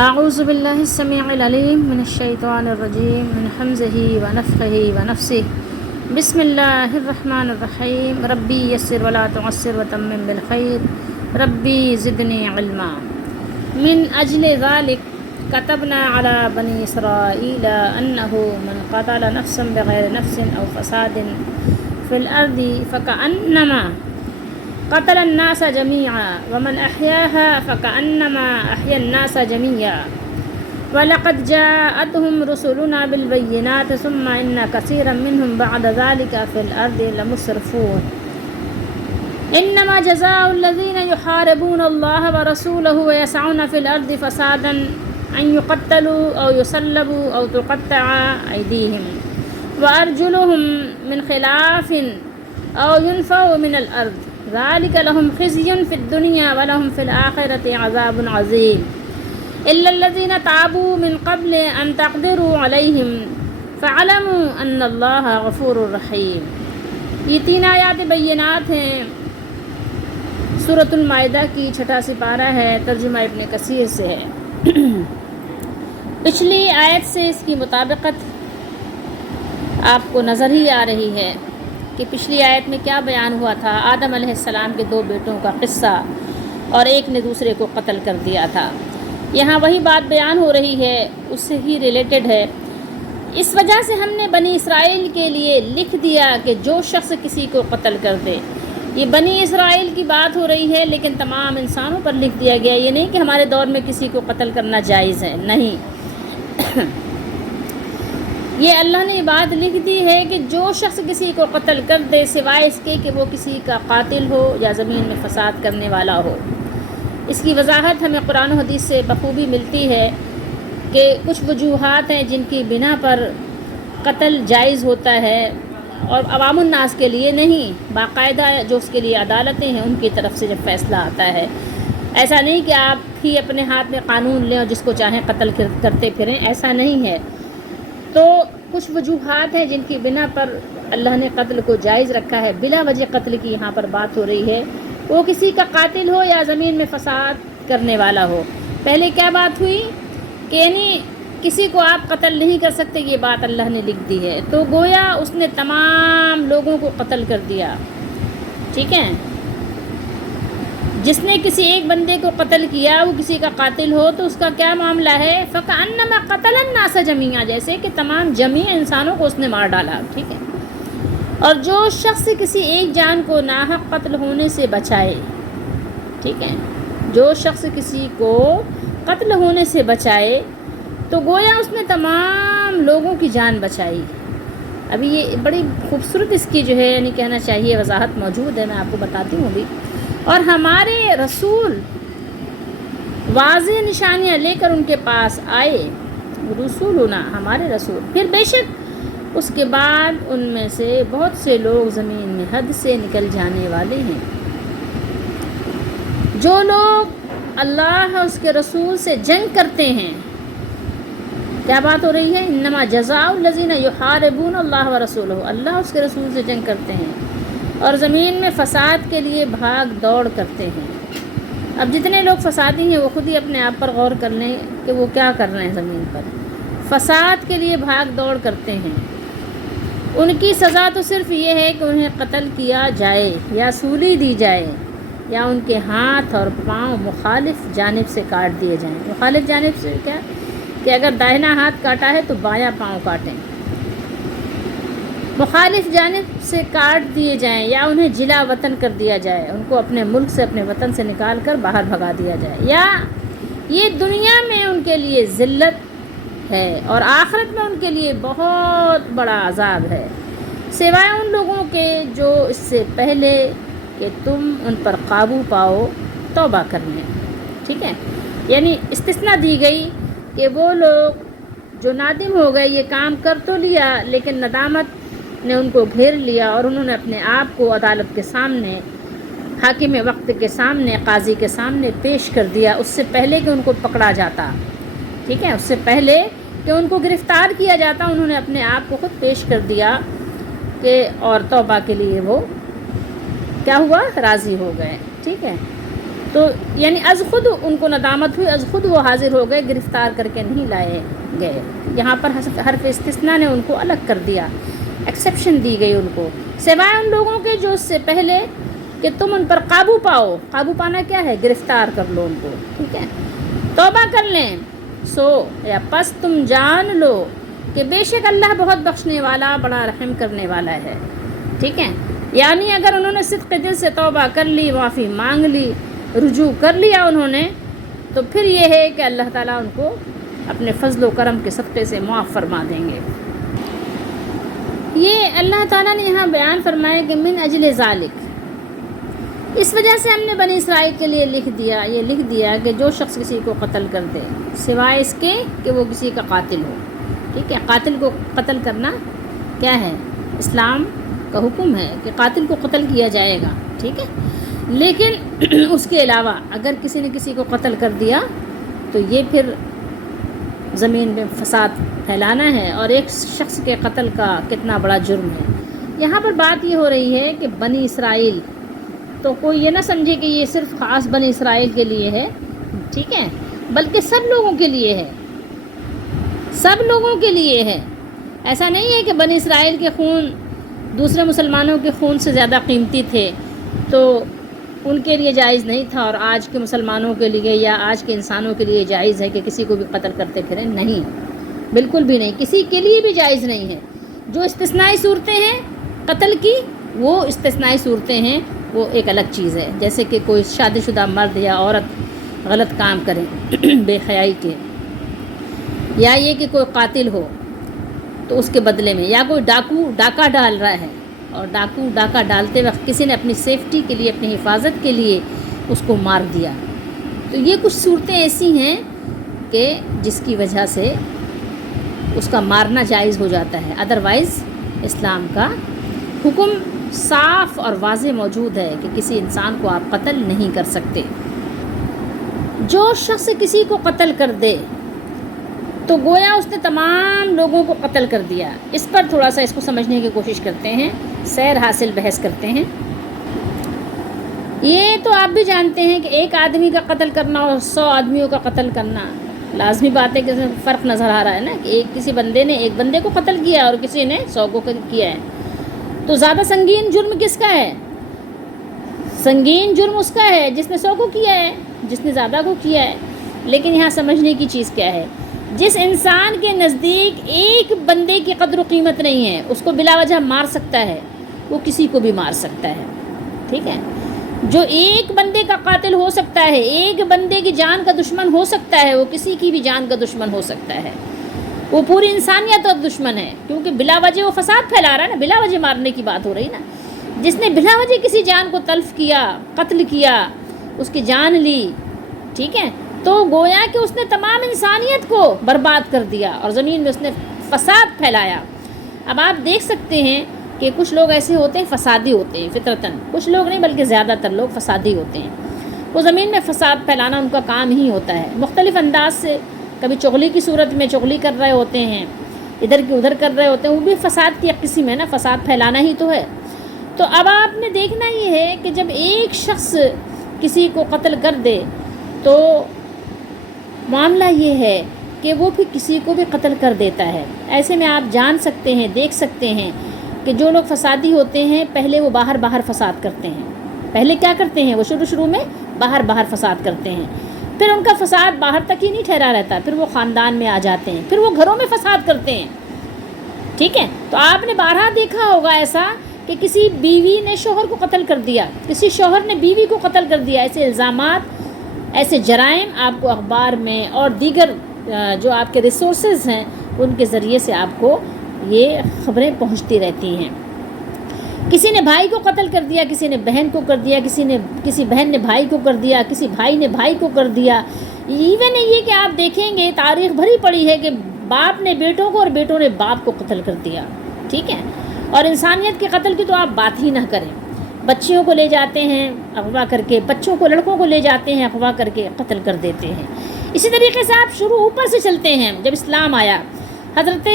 اعوذ باللہ السمیع العلیم من الشیطان الرجیم من حمزہ ونفخہ ونفثہ بسم اللہ الرحمن الرحیم ربی یسر ولا تعسر وتمم بالخیر ربی زدنی علما من اجل ذلک كتبنا على بني إسرائيل أنه من قتل نفسا بغير نفس أو فساد في الأرض فكأنما قتل الناس جميعا ومن أحياها فكأنما أحيا الناس جميعا ولقد جاءتهم رسلنا بالبينات ثم إن كثيرا منهم بعد ذلك في الأرض لمسرفون إنما جزاء الذين يحاربون الله ورسوله ويسعون في الأرض فسادا أن يقتلوا أو يصلبوا أو تقطع أيديهم وأرجلهم من خلاف أو ينفوا من الأرض ذلك لهم خزي في الدنيا ولهم في الآخرة عذاب عظيم إلا الذين تابوا من قبل أن تقدروا عليهم فاعلموا أن الله غفور رحيم. یہ 3 آیات بینات ہیں. سورۃ المائدہ کی 6واں سپارہ ہے. ترجمہ ابن کثیر سے ہے. پچھلی آیت سے اس کی مطابقت آپ کو نظر ہی آ رہی ہے کہ پچھلی آیت میں کیا بیان ہوا تھا. آدم علیہ السلام کے 2 بیٹوں کا قصہ اور ایک نے دوسرے کو قتل کر دیا تھا. یہاں وہی بات بیان ہو رہی ہے, اس سے ہی ریلیٹڈ ہے. اس وجہ سے ہم نے بنی اسرائیل کے لیے لکھ دیا کہ جو شخص کسی کو قتل کر دے. یہ بنی اسرائیل کی بات ہو رہی ہے لیکن تمام انسانوں پر لکھ دیا گیا. یہ نہیں کہ ہمارے دور میں کسی کو قتل کرنا جائز ہے, نہیں. یہ اللہ نے بات لکھ دی ہے کہ جو شخص کسی کو قتل کر دے سوائے اس کے کہ وہ کسی کا قاتل ہو یا زمین میں فساد کرنے والا ہو. اس کی وضاحت ہمیں قرآن و حدیث سے بخوبی ملتی ہے کہ کچھ وجوہات ہیں جن کی بنا پر قتل جائز ہوتا ہے اور عوام الناس کے لیے نہیں. باقاعدہ جو اس کے لیے عدالتیں ہیں ان کی طرف سے جب فیصلہ آتا ہے. ایسا نہیں کہ آپ ہی اپنے ہاتھ میں قانون لیں اور جس کو چاہیں قتل کرتے پھریں, ایسا نہیں ہے. تو کچھ وجوہات ہیں جن کی بنا پر اللہ نے قتل کو جائز رکھا ہے. بلا وجہ قتل کی یہاں پر بات ہو رہی ہے, وہ کسی کا قاتل ہو یا زمین میں فساد کرنے والا ہو. پہلے کیا بات ہوئی کہ یعنی کسی کو آپ قتل نہیں کر سکتے, یہ بات اللہ نے لکھ دی ہے. تو گویا اس نے تمام لوگوں کو قتل کر دیا. ٹھیک ہے, جس نے کسی ایک بندے کو قتل کیا وہ کسی کا قاتل ہو تو اس کا کیا معاملہ ہے؟ فَكَأَنَّمَا قَتَلَ النَّاسَ جَمِيعًا, جیسے کہ تمام جمیع انسانوں کو اس نے مار ڈالا. ٹھیک ہے. اور جو شخص کسی ایک جان کو ناحق قتل ہونے سے بچائے, ٹھیک ہے, جو شخص کسی کو قتل ہونے سے بچائے تو گویا اس نے تمام لوگوں کی جان بچائی. ابھی یہ بڑی خوبصورت اس کی جو ہے یعنی کہنا چاہیے وضاحت موجود ہے, میں آپ کو بتاتی ہوں ابھی. اور ہمارے رسول واضح نشانیاں لے کر ان کے پاس آئے. رسولنا, ہمارے رسول. پھر بے شک اس کے بعد ان میں سے بہت سے لوگ زمین میں حد سے نکل جانے والے ہیں. جو لوگ اللہ اور اس کے رسول سے جنگ کرتے ہیں, کیا بات ہو رہی ہے؟ انما جزاء الذین یحاربون اللہ ورسولہ, اللہ اس کے رسول سے جنگ کرتے ہیں اور زمین میں فساد کے لیے بھاگ دوڑ کرتے ہیں. اب جتنے لوگ فسادی ہیں وہ خود ہی اپنے آپ پر غور کر لیں کہ وہ کیا کر رہے ہیں. زمین پر فساد کے لیے بھاگ دوڑ کرتے ہیں. ان کی سزا تو صرف یہ ہے کہ انہیں قتل کیا جائے یا سولی دی جائے یا ان کے ہاتھ اور پاؤں مخالف جانب سے کاٹ دیے جائیں. مخالف جانب سے کیا کہ اگر داہنا ہاتھ کاٹا ہے تو بایاں پاؤں کاٹیں. مخالف جانب سے کاٹ دیے جائیں یا انہیں جلا وطن کر دیا جائے, ان کو اپنے ملک سے اپنے وطن سے نکال کر باہر بھگا دیا جائے, یا یہ دنیا میں ان کے لیے ذلت ہے اور آخرت میں ان کے لیے بہت بڑا عذاب ہے, سوائے ان لوگوں کے جو اس سے پہلے کہ تم ان پر قابو پاؤ توبہ کر لیں. ٹھیک ہے, یعنی استثناء دی گئی کہ وہ لوگ جو نادم ہو گئے, یہ کام کر تو لیا لیکن ندامت نے ان کو گھیر لیا اور انہوں نے اپنے آپ کو عدالت کے سامنے, حاکم وقت کے سامنے, قاضی کے سامنے پیش کر دیا اس سے پہلے کہ ان کو پکڑا جاتا. ٹھیک ہے, اس سے پہلے کہ ان کو گرفتار کیا جاتا انہوں نے اپنے آپ کو خود پیش کر دیا کہ اور توبہ کے لیے وہ کیا ہوا, راضی ہو گئے. ٹھیک ہے, تو یعنی از خود ان کو ندامت ہوئی، از خود وہ حاضر ہو گئے، گرفتار کر کے نہیں لائے گئے۔ یہاں پر حرف استثناء نے ان کو الگ کر دیا، ایکسیپشن دی گئی ان کو، سوائے ان لوگوں کے جو اس سے پہلے کہ تم ان پر قابو پاؤ۔ قابو پانا کیا ہے؟ گرفتار کر لو ان کو، ٹھیک ہے، توبہ کر لیں۔ یا پس تم جان لو کہ بے شک اللہ بہت بخشنے والا، بڑا رحم کرنے والا ہے، ٹھیک ہے۔ یعنی اگر انہوں نے صدق دل سے توبہ کر لی، معافی مانگ لی، رجوع کر لیا انہوں نے، تو پھر یہ ہے کہ اللہ تعالیٰ ان کو اپنے فضل و کرم کے صدقے سے معاف فرما دیں گے۔ یہ اللہ تعالیٰ نے یہاں بیان فرمایا کہ من اجل ذالک، اس وجہ سے ہم نے بنی اسرائیل کے لیے لکھ دیا کہ جو شخص کسی کو قتل کر دے سوائے اس کے کہ وہ کسی کا قاتل ہو، ٹھیک ہے۔ قاتل کو قتل کرنا کیا ہے؟ اسلام کا حکم ہے کہ قاتل کو قتل کیا جائے گا، ٹھیک ہے۔ لیکن اس کے علاوہ اگر کسی نے کسی کو قتل کر دیا تو یہ پھر زمین میں فساد پھیلانا ہے، اور ایک شخص کے قتل کا کتنا بڑا جرم ہے۔ یہاں پر بات یہ ہو رہی ہے کہ بنی اسرائیل، تو کوئی یہ نہ سمجھے کہ یہ صرف خاص بنی اسرائیل کے لیے ہے، ٹھیک ہے، بلکہ سب لوگوں کے لیے ہے، سب لوگوں کے لیے ہے۔ ایسا نہیں ہے کہ بنی اسرائیل کے خون دوسرے مسلمانوں کے خون سے زیادہ قیمتی تھے تو ان کے لیے جائز نہیں تھا، اور آج کے مسلمانوں کے لیے یا آج کے انسانوں کے لیے جائز ہے کہ کسی کو بھی قتل کرتے پھریں، نہیں، بالکل بھی نہیں، کسی کے لیے بھی جائز نہیں ہے۔ جو استثنائی صورتیں ہیں قتل کی، وہ استثنائی صورتیں ہیں، وہ ایک الگ چیز ہے، جیسے کہ کوئی شادی شدہ مرد یا عورت غلط کام کریں بے حیائی کے، یا یہ کہ کوئی قاتل ہو تو اس کے بدلے میں، یا کوئی ڈاکہ ڈال رہا ہے اور ڈاکہ ڈالتے وقت کسی نے اپنی سیفٹی کے لیے، اپنی حفاظت کے لیے اس کو مار دیا، تو یہ کچھ صورتیں ایسی ہیں کہ جس کی وجہ سے اس کا مارنا جائز ہو جاتا ہے۔ ادروائز اسلام کا حکم صاف اور واضح موجود ہے کہ کسی انسان کو آپ قتل نہیں کر سکتے۔ جو شخص کسی کو قتل کر دے تو گویا اس نے تمام لوگوں کو قتل کر دیا۔ اس پر تھوڑا سا اس کو سمجھنے کی کوشش کرتے ہیں، سیر حاصل بحث کرتے ہیں۔ یہ تو آپ بھی جانتے ہیں کہ ایک آدمی کا قتل کرنا اور 100 آدمیوں کا قتل کرنا لازمی بات ہے کہ فرق نظر آ رہا ہے نا، کہ کسی بندے نے ایک بندے کو قتل کیا اور کسی نے 100 کو کیا ہے، تو زیادہ سنگین جرم کس کا ہے؟ سنگین جرم اس کا ہے جس نے 100 کو کیا ہے، جس نے زیادہ کو کیا ہے۔ لیکن یہاں سمجھنے کی چیز کیا ہے؟ جس انسان کے نزدیک ایک بندے کی قدر و قیمت نہیں ہے، اس کو بلا وجہ مار سکتا ہے، وہ کسی کو بھی مار سکتا ہے، ٹھیک ہے۔ جو ایک بندے کا قاتل ہو سکتا ہے، ایک بندے کی جان کا دشمن ہو سکتا ہے، وہ کسی کی بھی جان کا دشمن ہو سکتا ہے، وہ پوری انسانیت کا دشمن ہے، کیونکہ بلا وجہ وہ فساد پھیلا رہا ہے نا، بلا وجہ مارنے کی بات ہو رہی نا۔ جس نے بلا وجہ کسی جان کو تلف کیا، قتل کیا، اس کی جان لی، ٹھیک ہے، تو گویا کہ اس نے تمام انسانیت کو برباد کر دیا اور زمین میں اس نے فساد پھیلایا۔ اب آپ دیکھ سکتے ہیں کہ کچھ لوگ ایسے ہوتے ہیں، فسادی ہوتے ہیں فطرتاً، کچھ لوگ نہیں بلکہ زیادہ تر لوگ فسادی ہوتے ہیں، وہ زمین میں فساد پھیلانا ان کا کام ہی ہوتا ہے، مختلف انداز سے، کبھی چغلی کی صورت میں چغلی کر رہے ہوتے ہیں، ادھر کی ادھر کر رہے ہوتے ہیں، وہ بھی فساد کی ایک قسم ہے نا، فساد پھیلانا ہی تو ہے۔ تو اب آپ نے دیکھنا یہ ہے کہ جب ایک شخص کسی کو قتل کر دے تو معاملہ یہ ہے کہ وہ پھر کسی کو بھی قتل کر دیتا ہے۔ ایسے میں آپ جان سکتے ہیں، دیکھ سکتے ہیں کہ جو لوگ فسادی ہوتے ہیں پہلے وہ باہر فساد کرتے ہیں، پہلے کیا کرتے ہیں؟ وہ شروع میں باہر فساد کرتے ہیں، پھر ان کا فساد باہر تک ہی نہیں ٹھہرا رہتا، پھر وہ خاندان میں آ جاتے ہیں، پھر وہ گھروں میں فساد کرتے ہیں، ٹھیک ہے۔ تو آپ نے بارہا دیکھا ہوگا ایسا کہ کسی بیوی نے شوہر کو قتل کر دیا، کسی شوہر نے بیوی کو قتل کر دیا، ایسے الزامات، ایسے جرائم آپ کو اخبار میں اور دیگر جو آپ کے ریسورسز ہیں ان کے ذریعے سے آپ کو یہ خبریں پہنچتی رہتی ہیں۔ کسی نے بھائی کو قتل کر دیا، کسی نے بہن کو کر دیا، کسی بہن نے بھائی کو کر دیا، کسی بھائی نے بھائی کو کر دیا۔ ایون یہ کہ آپ دیکھیں گے تاریخ بھری پڑی ہے کہ باپ نے بیٹوں کو اور بیٹوں نے باپ کو قتل کر دیا، ٹھیک ہے۔ اور انسانیت کے قتل کی تو آپ بات ہی نہ کریں، بچیوں کو لے جاتے ہیں اغوا کر کے، بچوں کو، لڑکوں کو لے جاتے ہیں اغوا کر کے قتل کر دیتے ہیں۔ اسی طریقے سے آپ شروع اوپر سے چلتے ہیں، جب اسلام آیا، حضرت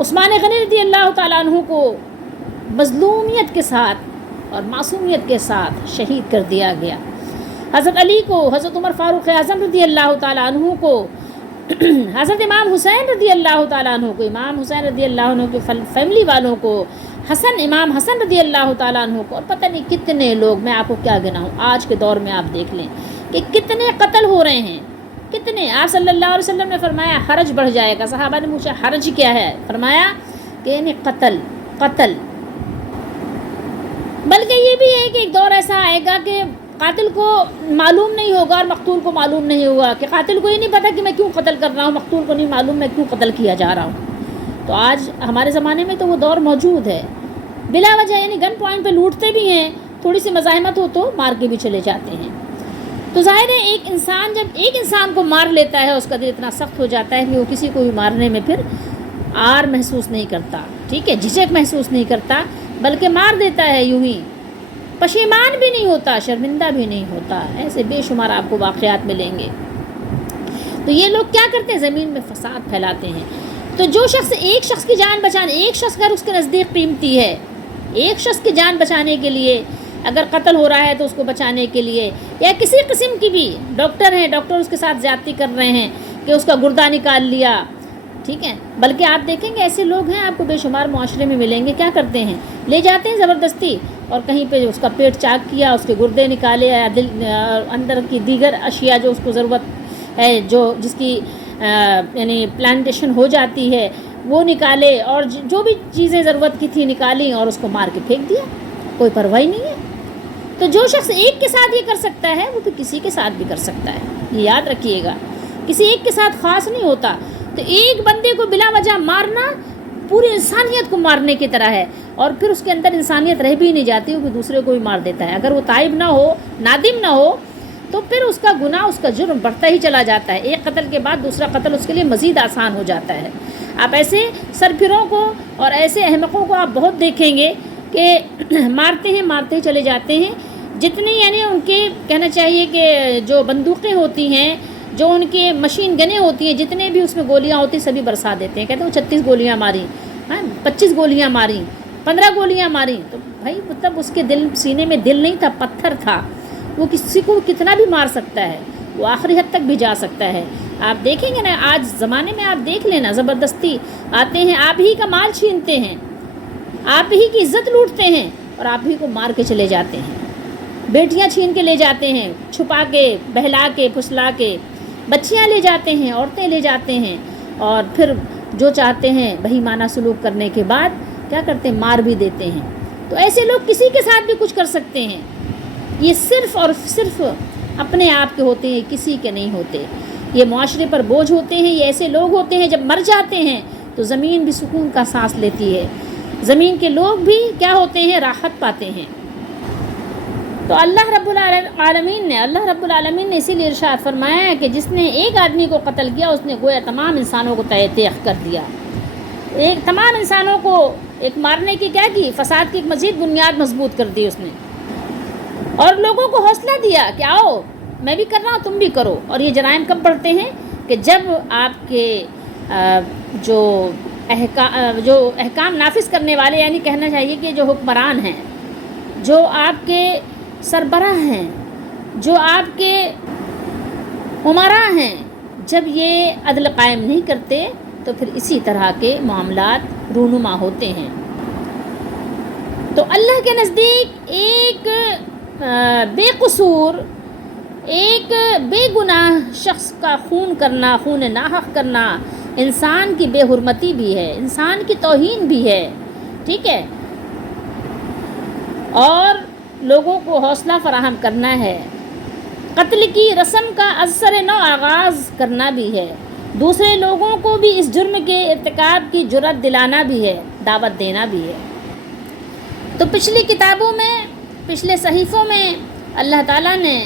عثمان غنی رضی اللہ تعالیٰ عنہ کو مظلومیت کے ساتھ اور معصومیت کے ساتھ شہید کر دیا گیا۔ حضرت علی کو، حضرت عمر فاروق اعظم رضی اللہ تعالیٰ عنہ کو، حضرت امام حسین رضی اللہ تعالیٰ عنہ کو، امام حسین رضی اللہ عنہ کے فیملی والوں کو، امام حسن رضی اللہ تعالیٰ عنہ کو، اور پتہ نہیں کتنے لوگ، میں آپ کو کیا گناؤں، آج کے دور میں آپ دیکھ لیں کہ کتنے قتل ہو رہے ہیں، کتنے۔ آپ صلی اللہ علیہ وسلم نے فرمایا حرج بڑھ جائے گا۔ صحابہ نے پوچھا حرج کیا ہے؟ فرمایا کہ یعنی قتل، بلکہ یہ بھی ہے کہ ایک دور ایسا آئے گا کہ قاتل کو معلوم نہیں ہوگا اور مقتول کو معلوم نہیں ہوگا، کہ قاتل کو یہ نہیں پتہ کہ میں کیوں قتل کر رہا ہوں، مقتول کو نہیں معلوم میں کیوں قتل کیا جا رہا ہوں۔ تو آج ہمارے زمانے میں تو وہ دور موجود ہے، بلا وجہ یعنی گن پوائنٹ پہ لوٹتے بھی ہیں، تھوڑی سی مزاحمت ہو تو مار کے بھی چلے جاتے ہیں۔ تو ظاہر ہے ایک انسان جب ایک انسان کو مار لیتا ہے، اس کا دل اتنا سخت ہو جاتا ہے کہ وہ کسی کو بھی مارنے میں پھر آر محسوس نہیں کرتا، ٹھیک ہے، جھجک محسوس نہیں کرتا، بلکہ مار دیتا ہے یوں ہی، پشیمان بھی نہیں ہوتا، شرمندہ بھی نہیں ہوتا۔ ایسے بے شمار آپ کو واقعات ملیں گے۔ تو یہ لوگ کیا کرتے ہیں؟ زمین میں فساد پھیلاتے ہیں۔ تو جو شخص ایک شخص کی جان بچانے، ایک شخص اگر اس کے نزدیک قیمتی ہے، ایک شخص کی جان بچانے کے لیے اگر قتل ہو رہا ہے تو اس کو بچانے کے لیے، یا کسی قسم کی بھی ڈاکٹر ہیں، ڈاکٹر اس کے ساتھ زیادتی کر رہے ہیں کہ اس کا گردہ نکال لیا، ٹھیک ہے، بلکہ آپ دیکھیں گے ایسے لوگ ہیں، آپ کو بے شمار معاشرے میں ملیں گے، کیا کرتے ہیں؟ لے جاتے ہیں زبردستی اور کہیں پہ اس کا پیٹ چاک کیا، اس کے گردے نکالے، یا دل اندر کی دیگر اشیاء جو اس کو ضرورت ہے، جس کی یعنی پلانٹیشن ہو جاتی ہے وہ نکالے، اور جو بھی چیزیں ضرورت کی تھی نکالی اور اس کو مار کے پھینک دیا، کوئی پرواہ نہیں ہے۔ تو جو شخص ایک کے ساتھ یہ کر سکتا ہے وہ تو کسی کے ساتھ بھی کر سکتا ہے، یہ یاد رکھیے گا، کسی ایک کے ساتھ خاص نہیں ہوتا۔ تو ایک بندے کو بلا وجہ مارنا پوری انسانیت کو مارنے کی طرح ہے، اور پھر اس کے اندر انسانیت رہ بھی نہیں جاتی، وہ دوسرے کو بھی مار دیتا ہے۔ اگر وہ تائب نہ ہو، نادم نہ ہو، تو پھر اس کا گناہ، اس کا جرم بڑھتا ہی چلا جاتا ہے، ایک قتل کے بعد دوسرا قتل اس کے لیے مزید آسان ہو جاتا ہے۔ آپ ایسے سرپھروں کو اور ایسے احمقوں کو آپ بہت دیکھیں گے کہ مارتے ہی چلے جاتے ہیں، جتنی یعنی ان کے کہنا چاہیے کہ جو بندوقیں ہوتی ہیں، جو ان کے مشین گنیں ہوتی ہیں، جتنے بھی اس میں گولیاں ہوتی ہیں سبھی برسا دیتے ہیں، کہتے ہیں 36 گولیاں ماری، 25 گولیاں ماری، 15 گولیاں ماری، تو بھائی مطلب اس کے سینے میں دل نہیں تھا، پتھر تھا، وہ کسی کو کتنا بھی مار سکتا ہے، وہ آخری حد تک بھی جا سکتا ہے۔ آپ دیکھیں گے نا، آج زمانے میں آپ دیکھ لینا، زبردستی آتے ہیں، آپ ہی کا مال چھینتے ہیں، آپ ہی کی عزت لوٹتے ہیں، اور آپ ہی کو مار کے چلے جاتے ہیں، بیٹیاں چھین کے لے جاتے ہیں، چھپا کے، بہلا کے، پھسلا کے، بچیاں لے جاتے ہیں، عورتیں لے جاتے ہیں، اور پھر جو چاہتے ہیں بہیمانہ سلوک کرنے کے بعد کیا کرتے ہیں؟ مار بھی دیتے ہیں۔ تو ایسے لوگ کسی کے ساتھ بھی کچھ کر سکتے ہیں، یہ صرف اور صرف اپنے آپ کے ہوتے ہیں، کسی کے نہیں ہوتے، یہ معاشرے پر بوجھ ہوتے ہیں، یہ ایسے لوگ ہوتے ہیں جب مر جاتے ہیں تو زمین بھی سکون کا سانس لیتی ہے، زمین کے لوگ بھی کیا ہوتے ہیں؟ راحت پاتے ہیں۔ تو اللہ رب العالمین نے اسی لیے ارشاد فرمایا ہے کہ جس نے ایک آدمی کو قتل کیا اس نے گویا تمام انسانوں کو تیخ کر دیا، ایک تمام انسانوں کو ایک مارنے کی کیا کی؟ فساد کی ایک مزید بنیاد مضبوط کر دی اس نے، اور لوگوں کو حوصلہ دیا کہ آؤ میں بھی کر رہا ہوں، تم بھی کرو۔ اور یہ جرائم کب بڑھتے ہیں؟ کہ جب آپ کے جو احکام نافذ کرنے والے، یعنی کہنا چاہیے کہ جو حکمران ہیں، جو آپ کے سربراہ ہیں، جو آپ کے امراء ہیں، جب یہ عدل قائم نہیں کرتے تو پھر اسی طرح کے معاملات رونما ہوتے ہیں۔ تو اللہ کے نزدیک ایک بے قصور، ایک بے گناہ شخص کا خون کرنا، خون ناحق کرنا انسان کی بے حرمتی بھی ہے، انسان کی توہین بھی ہے، ٹھیک ہے، اور لوگوں کو حوصلہ فراہم کرنا ہے، قتل کی رسم کا از سر نو آغاز کرنا بھی ہے، دوسرے لوگوں کو بھی اس جرم کے ارتکاب کی جرأت دلانا بھی ہے، دعوت دینا بھی ہے۔ تو پچھلی کتابوں میں، پچھلے صحیفوں میں اللہ تعالیٰ نے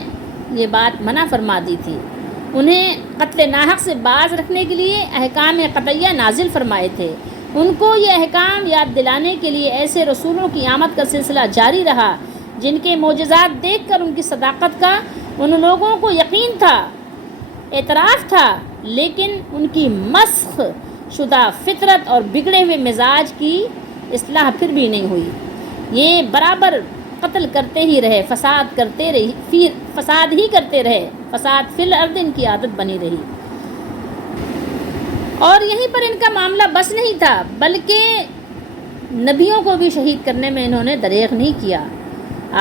یہ بات منع فرما دی تھی، انہیں قتل ناحق سے باز رکھنے کے لیے احکام قطعیہ نازل فرمائے تھے، ان کو یہ احکام یاد دلانے کے لیے ایسے رسولوں کی آمد کا سلسلہ جاری رہا جن کے معجزات دیکھ کر ان کی صداقت کا ان لوگوں کو یقین تھا، اعتراف تھا، لیکن ان کی مسخ شدہ فطرت اور بگڑے ہوئے مزاج کی اصلاح پھر بھی نہیں ہوئی۔ یہ برابر قتل کرتے ہی رہے، فساد کرتے رہے، فساد ہی کرتے رہے، فساد فی الارض ان کی عادت بنی رہی۔ اور یہیں پر ان کا معاملہ بس نہیں تھا، بلکہ نبیوں کو بھی شہید کرنے میں انہوں نے دریغ نہیں کیا۔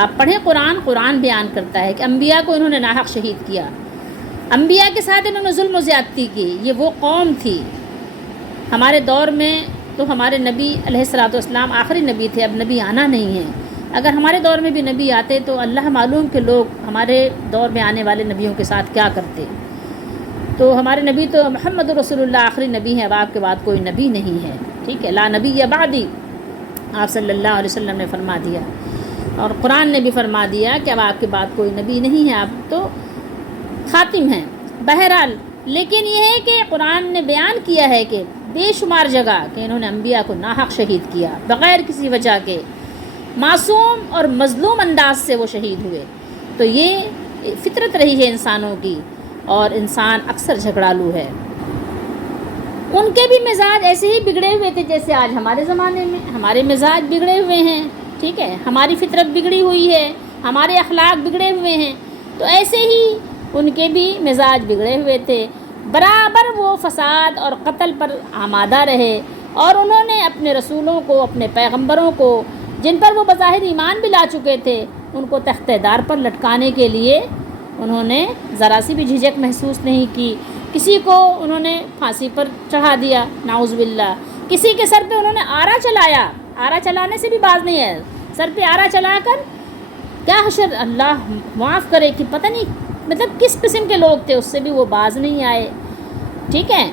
آپ پڑھیں قرآن بیان کرتا ہے کہ انبیاء کو انہوں نے ناحق شہید کیا، انبیاء کے ساتھ انہوں نے ظلم و زیادتی کی۔ یہ وہ قوم تھی، ہمارے دور میں تو ہمارے نبی علیہ الصلوۃ والسلام آخری نبی تھے، اب نبی آنا نہیں ہے۔ اگر ہمارے دور میں بھی نبی آتے تو اللہ معلوم کہ لوگ ہمارے دور میں آنے والے نبیوں کے ساتھ کیا کرتے۔ تو ہمارے نبی تو محمد رسول اللہ آخری نبی ہیں، اب آپ کے بعد کوئی نبی نہیں ہے، ٹھیک ہے، لا نبی بعدی، آپ صلی اللہ علیہ وسلم نے فرما دیا، اور قرآن نے بھی فرما دیا کہ اب آپ کے بعد کوئی نبی نہیں ہے، آپ تو خاتم ہیں۔ بہرحال لیکن یہ ہے کہ قرآن نے بیان کیا ہے کہ بے شمار جگہ کہ انہوں نے انبیاء کو ناحق شہید کیا، بغیر کسی وجہ کے، معصوم اور مظلوم انداز سے وہ شہید ہوئے۔ تو یہ فطرت رہی ہے انسانوں کی، اور انسان اکثر جھگڑالو ہے۔ ان کے بھی مزاج ایسے ہی بگڑے ہوئے تھے جیسے آج ہمارے زمانے میں ہمارے مزاج بگڑے ہوئے ہیں، ٹھیک ہے، ہماری فطرت بگڑی ہوئی ہے، ہمارے اخلاق بگڑے ہوئے ہیں، تو ایسے ہی ان کے بھی مزاج بگڑے ہوئے تھے۔ برابر وہ فساد اور قتل پر آمادہ رہے، اور انہوں نے اپنے رسولوں کو، اپنے پیغمبروں کو، جن پر وہ بظاہر ایمان بھی لا چکے تھے، ان کو تختِ دار پر لٹکانے کے لیے انہوں نے ذرا سی بھی جھجک محسوس نہیں کی۔ کسی کو انہوں نے پھانسی پر چڑھا دیا، نعوذ باللہ، کسی کے سر پہ انہوں نے آرا چلایا، آرا چلانے سے بھی باز نہیں ہے، سر پہ آرا چلا کر کیا حشر، اللہ معاف کرے کہ پتہ نہیں مطلب کس قسم کے لوگ تھے، اس سے بھی وہ باز نہیں آئے، ٹھیک ہے۔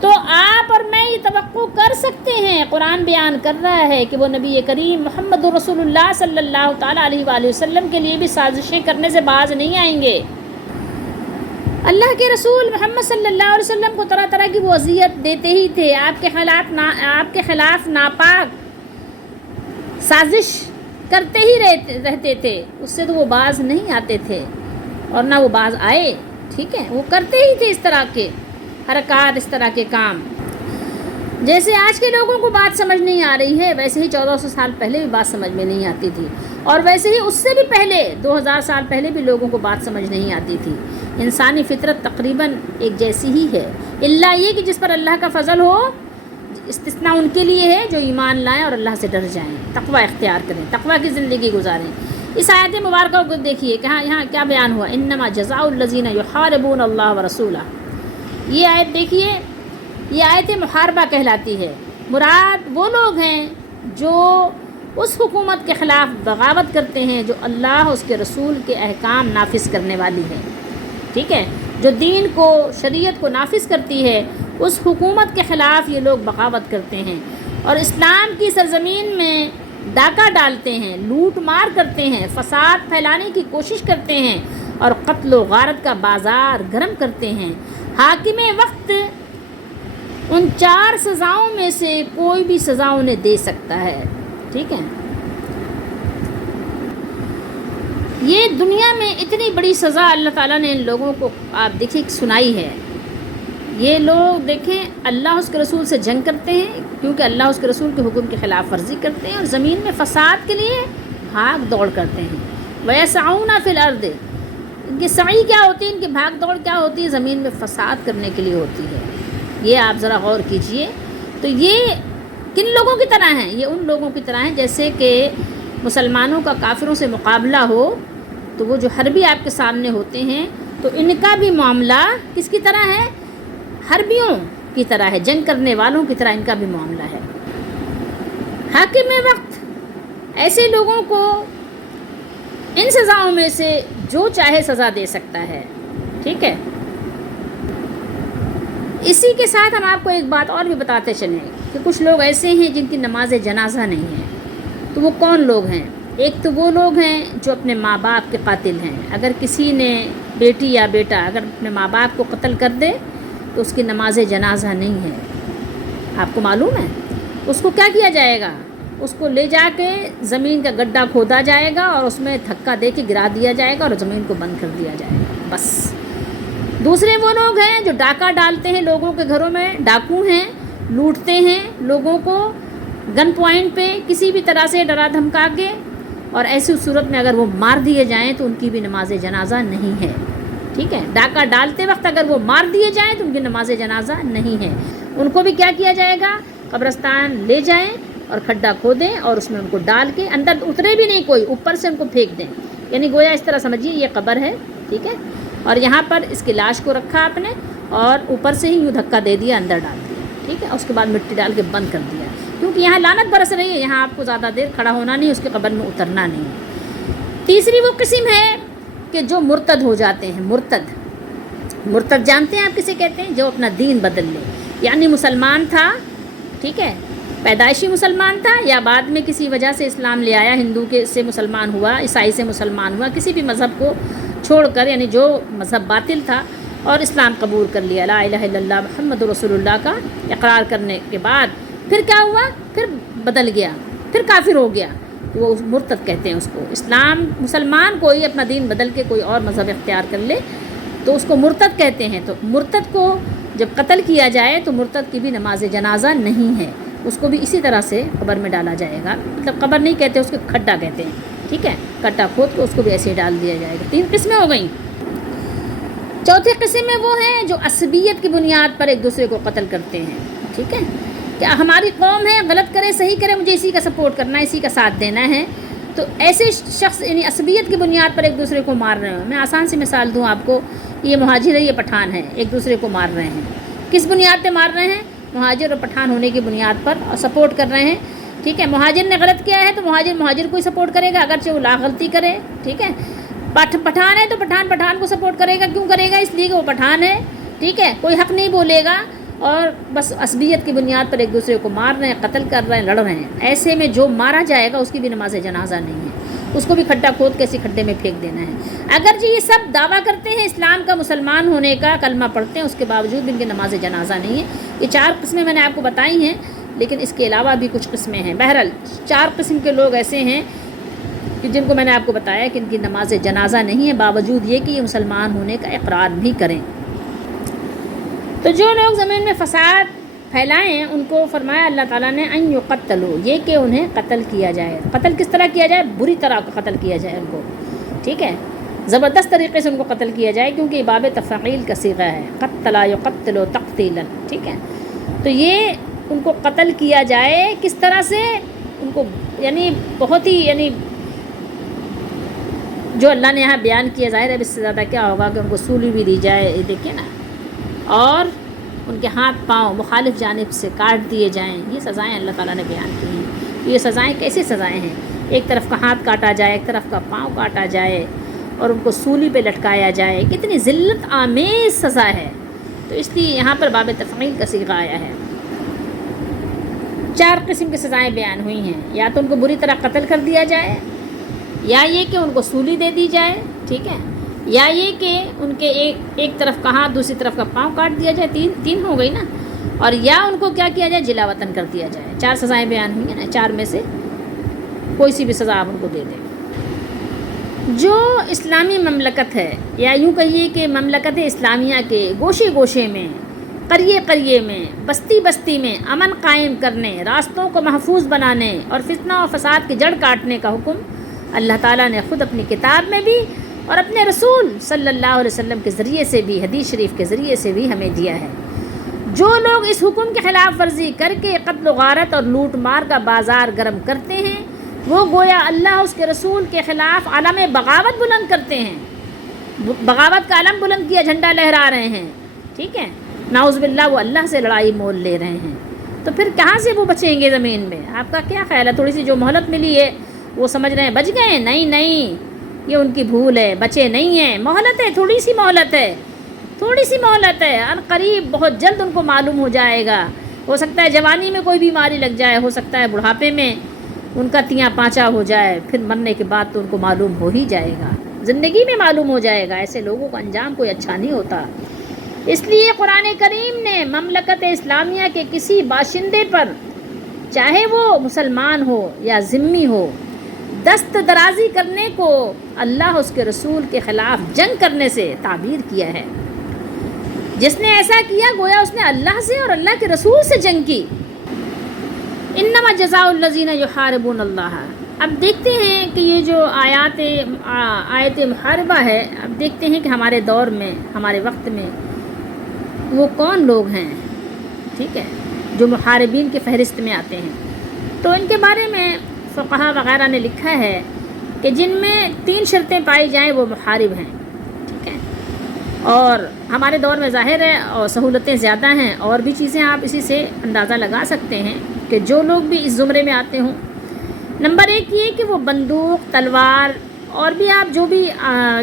تو آپ اور میں یہ توقع کر سکتے ہیں، قرآن بیان کر رہا ہے کہ وہ نبی کریم محمد رسول اللہ صلی اللہ تعالیٰ علیہ وآلہ وسلم کے لیے بھی سازشیں کرنے سے باز نہیں آئیں گے۔ اللہ کے رسول محمد صلی اللہ علیہ وسلم کو طرح طرح کی وہ اذیت دیتے ہی تھے، آپ کے خلاف ناپاک سازش کرتے ہی رہتے تھے، اس سے تو وہ باز نہیں آتے تھے، اور نہ وہ باز آئے، ٹھیک ہے، وہ کرتے ہی تھے اس طرح کے حرکات، اس طرح کے کام۔ جیسے آج کے لوگوں کو بات سمجھ نہیں آ رہی ہے، ویسے ہی 1400 سال پہلے بھی بات سمجھ میں نہیں آتی تھی، اور ویسے ہی اس سے بھی پہلے 2000 سال پہلے بھی لوگوں کو بات سمجھ نہیں آتی تھی۔ انسانی فطرت تقریباً ایک جیسی ہی ہے، الا یہ کہ جس پر اللہ کا فضل ہو، استثناء ان کے لیے ہے جو ایمان لائیں اور اللہ سے ڈر جائیں، تقوی اختیار کریں، تقوی کی زندگی گزاریں۔ اس آیت مبارکہ کو دیکھیے کہ یہاں کیا بیان ہوا، انما جزاء الذین یحاربون اللہ ورسولہ، یہ آیت دیکھیے، یہ آیت محاربہ کہلاتی ہے۔ مراد وہ لوگ ہیں جو اس حکومت کے خلاف بغاوت کرتے ہیں جو اللہ اس کے رسول کے احکام نافذ کرنے والی ہے، ٹھیک ہے، جو دین کو، شریعت کو نافذ کرتی ہے، اس حکومت کے خلاف یہ لوگ بغاوت کرتے ہیں، اور اسلام کی سرزمین میں ڈاکہ ڈالتے ہیں، لوٹ مار کرتے ہیں، فساد پھیلانے کی کوشش کرتے ہیں، اور قتل و غارت کا بازار گرم کرتے ہیں۔ حاکم وقت ان 4 سزاؤں میں سے کوئی بھی سزا انہیں دے سکتا ہے، ٹھیک ہے۔ یہ دنیا میں اتنی بڑی سزا اللہ تعالیٰ نے ان لوگوں کو آپ دیکھیں سنائی ہے۔ یہ لوگ دیکھیں اللہ اس کے رسول سے جنگ کرتے ہیں، کیونکہ اللہ اس کے رسول کے حکم کی خلاف ورزی کرتے ہیں، اور زمین میں فساد کے لیے بھاگ دوڑ کرتے ہیں۔ وَيَسْعَوْنَ فِي الْأَرْضِ، ان کی سعی کیا ہوتی ہے، ان کی بھاگ دوڑ کیا ہوتی ہے، زمین میں فساد کرنے کے لیے ہوتی ہے۔ یہ آپ ذرا غور کیجئے۔ تو یہ کن لوگوں کی طرح ہیں؟ یہ ان لوگوں کی طرح ہیں جیسے کہ مسلمانوں کا کافروں سے مقابلہ ہو تو وہ جو حربی آپ کے سامنے ہوتے ہیں، تو ان کا بھی معاملہ کس کی طرح ہے؟ حربیوں کی طرح ہے، جنگ کرنے والوں کی طرح ان کا بھی معاملہ ہے۔ حاکم وقت ایسے لوگوں کو ان سزاؤں میں سے جو چاہے سزا دے سکتا ہے، ٹھیک ہے۔ اسی کے ساتھ ہم آپ کو ایک بات اور بھی بتاتے چلیں کہ کچھ لوگ ایسے ہیں جن کی نماز جنازہ نہیں ہے۔ تو وہ کون لوگ ہیں؟ ایک تو وہ لوگ ہیں جو اپنے ماں باپ کے قاتل ہیں۔ اگر کسی نے، بیٹی یا بیٹا اگر اپنے ماں باپ کو قتل کر دے تو اس کی نماز جنازہ نہیں ہے۔ آپ کو معلوم ہے اس کو کیا کیا جائے گا؟ اس کو لے جا کے زمین کا گڈھا کھودا جائے گا اور اس میں دھکا دے کے گرا دیا جائے گا اور زمین کو بند کر دیا جائے گا، بس۔ دوسرے وہ لوگ ہیں جو ڈاکہ ڈالتے ہیں لوگوں کے گھروں میں، ڈاکو ہیں، لوٹتے ہیں لوگوں کو گن پوائنٹ پہ کسی بھی طرح سے ڈرا دھمکا کے، اور ایسی صورت میں اگر وہ مار دیے جائیں تو ان کی بھی نماز جنازہ نہیں ہے، ٹھیک ہے. ڈاکہ ڈالتے وقت اگر وہ مار دیے جائیں تو ان کی نماز جنازہ نہیں ہے. ان کو بھی کیا کیا جائے گا، قبرستان لے جائیں اور کھڈا کھودیں اور اس میں ان کو ڈال کے اندر اترے بھی نہیں کوئی، اوپر سے ان کو پھینک دیں. یعنی گویا اس طرح سمجھیے یہ قبر ہے، ٹھیک ہے، اور یہاں پر اس کی لاش کو رکھا آپ نے اور اوپر سے ہی یوں دھکا دے دیا، اندر ڈال دیا، ٹھیک ہے. اس کے بعد مٹی ڈال کے بند کر دیا، کیونکہ یہاں لعنت برس رہی ہے، یہاں آپ کو زیادہ دیر کھڑا ہونا نہیں، اس کے قبر میں اترنا نہیں. تیسری وہ قسم ہے کہ جو مرتد ہو جاتے ہیں. مرتد جانتے ہیں آپ کسے کہتے ہیں؟ جو اپنا دین بدل لے، یعنی مسلمان تھا، ٹھیک ہے، پیدائشی مسلمان تھا یا بعد میں کسی وجہ سے اسلام لے آیا، ہندو کے سے مسلمان ہوا، عیسائی سے مسلمان ہوا، کسی بھی مذہب کو چھوڑ کر، یعنی جو مذہب باطل تھا اور اسلام قبول کر لیا، لا الہ الا اللہ محمد رسول اللہ کا اقرار کرنے کے بعد پھر کیا ہوا، پھر بدل گیا، پھر کافر ہو گیا، وہ مرتد کہتے ہیں اس کو. اسلام مسلمان کوئی اپنا دین بدل کے کوئی اور مذہب اختیار کر لے تو اس کو مرتد کہتے ہیں. تو مرتد کو جب قتل کیا جائے تو مرتد کی بھی نماز جنازہ نہیں ہے، اس کو بھی اسی طرح سے قبر میں ڈالا جائے گا. مطلب قبر نہیں کہتے، اس کو کھڈا کہتے ہیں، ٹھیک ہے، کھڈا کھود کے اس کو بھی ایسے ڈال دیا جائے گا. 3 قسمیں ہو گئیں. چوتھی قسم میں وہ ہیں جو عصبیت کی بنیاد پر ایک دوسرے کو قتل کرتے ہیں، ٹھیک ہے، کہ ہماری قوم ہے، غلط کرے صحیح کرے مجھے اسی کا سپورٹ کرنا ہے، اسی کا ساتھ دینا ہے. تو ایسے شخص یعنی عصبیت کی بنیاد پر ایک دوسرے کو مار رہے ہیں. میں آسان سی مثال دوں آپ کو، یہ مہاجر ہے، یہ پٹھان ہے، ایک دوسرے کو مار رہے ہیں. کس بنیاد پہ مار رہے ہیں؟ مہاجر اور پٹھان ہونے کی بنیاد پر سپورٹ کر رہے ہیں، ٹھیک ہے. مہاجر نے غلط کیا ہے تو مہاجر کو ہی سپورٹ کرے گا اگرچہ وہ لا غلطی کرے، ٹھیک ہے. پٹھان ہے تو پٹھان کو سپورٹ کرے گا. کیوں کرے گا؟ اس لیے کہ وہ پٹھان ہے، ٹھیک ہے، کوئی حق نہیں بولے گا اور بس عصبیت کی بنیاد پر ایک دوسرے کو مار رہے ہیں، قتل کر رہے ہیں، لڑ رہے ہیں. ایسے میں جو مارا جائے گا اس کی بھی نماز جنازہ نہیں ہے، اس کو بھی کھڈا کھود کے اسی کھڈے میں پھینک دینا ہے. اگرچہ یہ سب دعویٰ کرتے ہیں اسلام کا، مسلمان ہونے کا، کلمہ پڑھتے ہیں، اس کے باوجود بھی ان کی نماز جنازہ نہیں ہے. یہ 4 قسمیں میں نے آپ کو بتائی ہیں، لیکن اس کے علاوہ بھی کچھ قسمیں ہیں. بہرحال 4 قسم کے لوگ ایسے ہیں کہ جن کو میں نے آپ کو بتایا کہ ان کی نماز جنازہ نہیں ہے، باوجود یہ کہ یہ مسلمان ہونے کا اقرار بھی کریں. تو جو لوگ زمین میں فساد پھیلائیں ان کو فرمایا اللہ تعالیٰ نے ان یقتلوا، یہ کہ انہیں قتل کیا جائے. قتل کس طرح کیا جائے؟ بری طرح قتل کیا جائے ان کو، ٹھیک ہے، زبردست طریقے سے ان کو قتل کیا جائے، کیونکہ باب تفعیل کا صیغہ ہے، قتل یقتل تقتیلا، ٹھیک ہے. تو یہ ان کو قتل کیا جائے کس طرح سے؟ ان کو یعنی بہت ہی یعنی جو اللہ نے یہاں بیان کیا، ظاہر ہے اس سے زیادہ کیا ہوگا کہ ان کو سولی بھی دی جائے، یہ دیکھیں نا، اور ان کے ہاتھ پاؤں مخالف جانب سے کاٹ دیے جائیں. یہ سزائیں اللہ تعالیٰ نے بیان کی ہیں. یہ سزائیں کیسی سزائیں ہیں؟ ایک طرف کا ہاتھ کاٹا جائے، ایک طرف کا پاؤں کاٹا جائے اور ان کو سولی پہ لٹکایا جائے. کتنی ذلت آمیز سزا ہے. تو اس لیے یہاں پر باب تفعیل کا صیغہ آیا ہے. 4 قسم کی سزائیں بیان ہوئی ہیں، یا تو ان کو بری طرح قتل کر دیا جائے، یا یہ کہ ان کو سولی دے دی جائے، ٹھیک ہے، یا یہ کہ ان کے ایک طرف کا ہاتھ دوسری طرف کا پاؤں کاٹ دیا جائے. 3 ہو گئی نا. اور یا ان کو کیا کیا جائے؟ جلا وطن کر دیا جائے. 4 سزائیں بیان ہوئی ہیں نا، 4 میں سے کوئی سی بھی سزا آپ ان کو دے دیں. جو اسلامی مملکت ہے، یا یوں کہیے کہ مملکت اسلامیہ کے گوشے گوشے میں، قریے قریے میں، بستی بستی میں امن قائم کرنے، راستوں کو محفوظ بنانے اور فتنہ و فساد کی جڑ کاٹنے کا حکم اللہ تعالیٰ نے خود اپنی کتاب میں بھی اور اپنے رسول صلی اللہ علیہ وسلم کے ذریعے سے بھی، حدیث شریف کے ذریعے سے بھی ہمیں دیا ہے. جو لوگ اس حکم کی خلاف ورزی کر کے قتل و غارت اور لوٹ مار کا بازار گرم کرتے ہیں، وہ گویا اللہ اس کے رسول کے خلاف علم بغاوت بلند کرتے ہیں. بغاوت کا علم بلند کیا جھنڈا لہرا رہے ہیں، ٹھیک ہے، نعوذ باللہ وہ اللہ سے لڑائی مول لے رہے ہیں. تو پھر کہاں سے وہ بچیں گے زمین میں؟ آپ کا کیا خیال ہے؟ تھوڑی سی جو مہلت ملی ہے وہ سمجھ رہے ہیں بچ گئے؟ نہیں، یہ ان کی بھول ہے، بچے نہیں ہیں. مہلت ہے، تھوڑی سی مہلت ہے. ان قریب بہت جلد ان کو معلوم ہو جائے گا. ہو سکتا ہے جوانی میں کوئی بیماری لگ جائے، ہو سکتا ہے بڑھاپے میں ان کا تیاں پانچا ہو جائے، پھر مرنے کے بعد تو ان کو معلوم ہو ہی جائے گا، زندگی میں معلوم ہو جائے گا. ایسے لوگوں کا انجام کوئی اچھا نہیں ہوتا. اس لیے قرآن کریم نے مملکت اسلامیہ کے کسی باشندے پر، چاہے وہ مسلمان ہو یا ذمی ہو، دست درازی کرنے کو اللہ اس کے رسول کے خلاف جنگ کرنے سے تعبیر کیا ہے. جس نے ایسا کیا گویا اس نے اللہ سے اور اللہ کے رسول سے جنگ کی. انما جزاء الذین یحاربون اللہ اب دیکھتے ہیں کہ یہ جو آیت محاربہ ہے، اب دیکھتے ہیں کہ ہمارے دور میں، ہمارے وقت میں وہ کون لوگ ہیں، ٹھیک ہے، جو محاربین کی فہرست میں آتے ہیں۔ تو ان کے بارے میں فقہا وغیرہ نے لکھا ہے کہ جن میں 3 شرطیں پائی جائیں وہ محارب ہیں، ٹھیک ہے۔ اور ہمارے دور میں ظاہر ہے اور سہولتیں زیادہ ہیں، اور بھی چیزیں آپ اسی سے اندازہ لگا سکتے ہیں کہ جو لوگ بھی اس زمرے میں آتے ہوں۔ نمبر 1 یہ کہ وہ بندوق، تلوار اور بھی آپ جو بھی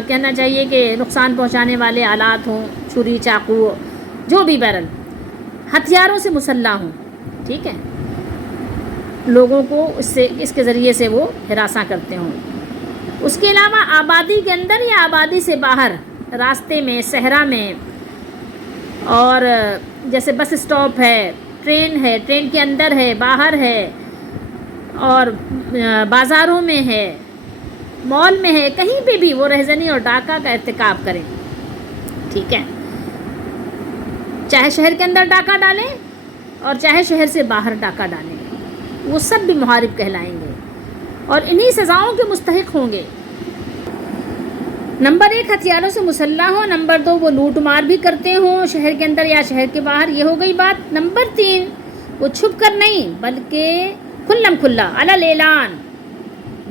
کہنا چاہیے کہ نقصان پہنچانے والے آلات ہوں، چھری، چاقو، جو بھی بہرحال ہتھیاروں سے مسلح ہوں، ٹھیک ہے، لوگوں کو اس کے ذریعے سے وہ ہراساں کرتے ہوں۔ اس کے علاوہ آبادی کے اندر یا آبادی سے باہر، راستے میں، صحرا میں، اور جیسے بس اسٹاپ ہے، ٹرین کے اندر ہے، باہر ہے، اور بازاروں میں ہے، مال میں ہے، کہیں پہ بھی وہ رہزنی اور ڈاکہ کا ارتکاب کریں، ٹھیک ہے، چاہے شہر کے اندر ڈاکہ ڈالیں اور چاہے شہر سے باہر ڈاکہ ڈالیں، وہ سب بھی محارب کہلائیں گے اور انہی سزاؤں کے مستحق ہوں گے۔ نمبر 1 ہتھیاروں سے مسلح ہو، نمبر 2 وہ لوٹ مار بھی کرتے ہوں شہر کے اندر یا شہر کے باہر، یہ ہو گئی بات۔ نمبر 3 وہ چھپ کر نہیں بلکہ کھلم کھلا علی الاعلان،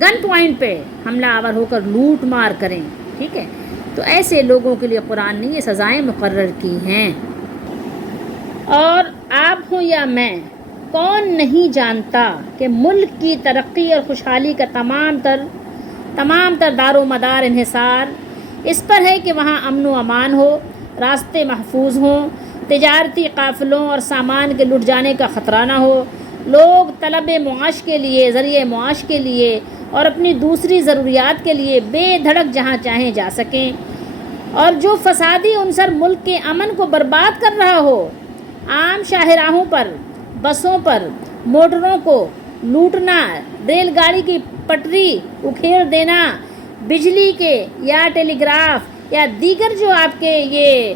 گن پوائنٹ پہ حملہ آور ہو کر لوٹ مار کریں، ٹھیک ہے۔ تو ایسے لوگوں کے لیے قرآن نے یہ سزائیں مقرر کی ہیں۔ اور آپ ہوں یا میں، کون نہیں جانتا کہ ملک کی ترقی اور خوشحالی کا تمام تر دار و مدار انحصار اس پر ہے کہ وہاں امن و امان ہو، راستے محفوظ ہوں، تجارتی قافلوں اور سامان کے لٹ جانے کا خطرہ نہ ہو، لوگ طلب معاش کے لیے، ذریعہ معاش کے لیے اور اپنی دوسری ضروریات کے لیے بے دھڑک جہاں چاہیں جا سکیں، اور جو فسادی عنصر ملک کے امن کو برباد کر رہا ہو، عام شاہراہوں پر، بسوں پر، موٹروں کو لوٹنا، ریل گاڑی کی پٹری اکھیڑ دینا، بجلی کے یا ٹیلی گراف یا دیگر جو آپ کے یہ